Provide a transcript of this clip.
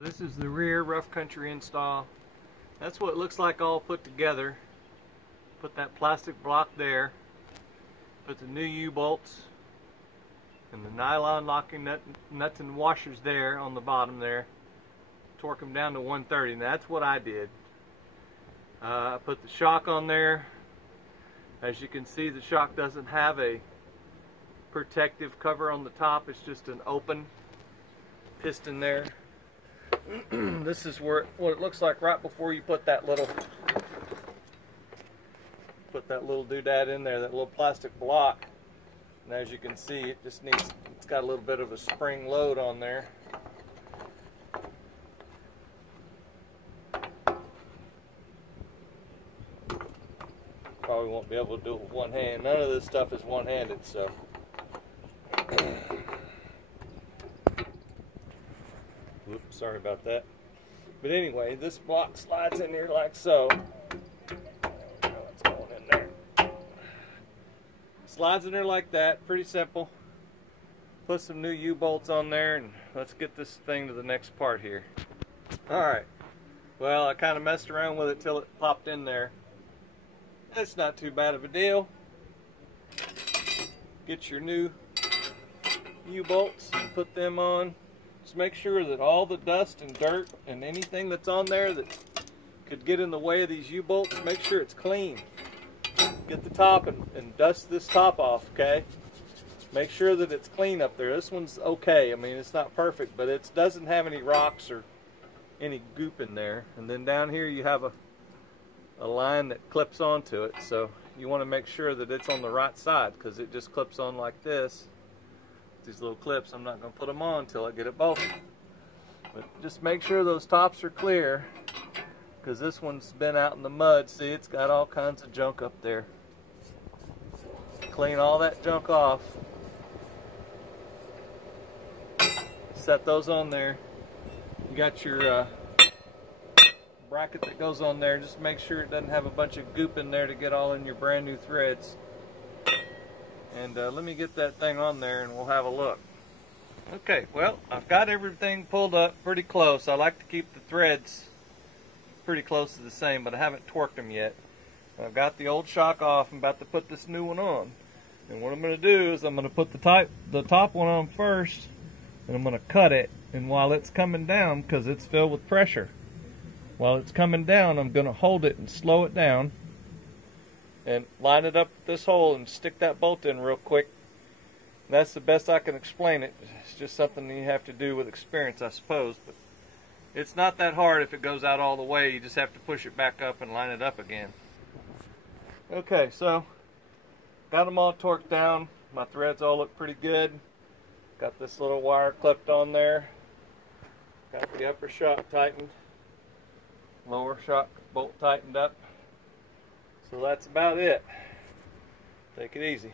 This is the rear rough country install. That's what it looks like all put together. Put that plastic block there. Put the new U-bolts and the nylon locking nuts and washers there on the bottom there. Torque them down to 130. Now that's what I did. I put the shock on there. As you can see, the shock doesn't have a protective cover on the top. It's just an open piston there. This is what it looks like right before you put that little doodad in there, that little plastic block. And as you can see, it's got a little bit of a spring load on there. Probably won't be able to do it with one hand. None of this stuff is one-handed, so. Whoops, sorry about that. But anyway, this block slides in here like so. It's going in there. Slides in there like that, pretty simple. Put some new U-bolts on there and let's get this thing to the next part here. Alright, well, I kind of messed around with it till it popped in there. That's not too bad of a deal. Get your new U-bolts and put them on. Just make sure that all the dust and dirt and anything that's on there that could get in the way of these U-bolts, make sure it's clean. Get the top and dust this top off, okay? Make sure that it's clean up there. This one's okay. I mean, it's not perfect, but it doesn't have any rocks or any goop in there. And then down here you have a line that clips onto it, so you want to make sure that it's on the right side, because it just clips on like this. These little clips, I'm not going to put them on until I get it bolted. But just make sure those tops are clear, because this one's been out in the mud. See, it's got all kinds of junk up there. Clean all that junk off. Set those on there. You got your bracket that goes on there. Just make sure it doesn't have a bunch of goop in there to get all in your brand new threads. And let me get that thing on there and we'll have a look. Okay, well, I've got everything pulled up pretty close. I like to keep the threads pretty close to the same, but I haven't torqued them yet. I've got the old shock off. I'm about to put this new one on. And what I'm going to do is I'm going to put the top one on first, and I'm going to cut it. And while it's coming down, because it's filled with pressure, while it's coming down, I'm going to hold it and slow it down and line it up with this hole and stick that bolt in real quick. And that's the best I can explain it. It's just something you have to do with experience, I suppose. But it's not that hard if it goes out all the way. You just have to push it back up and line it up again. Okay, so got them all torqued down. My threads all look pretty good. Got this little wire clipped on there. Got the upper shock tightened. Lower shock bolt tightened up. So that's about it. Take it easy.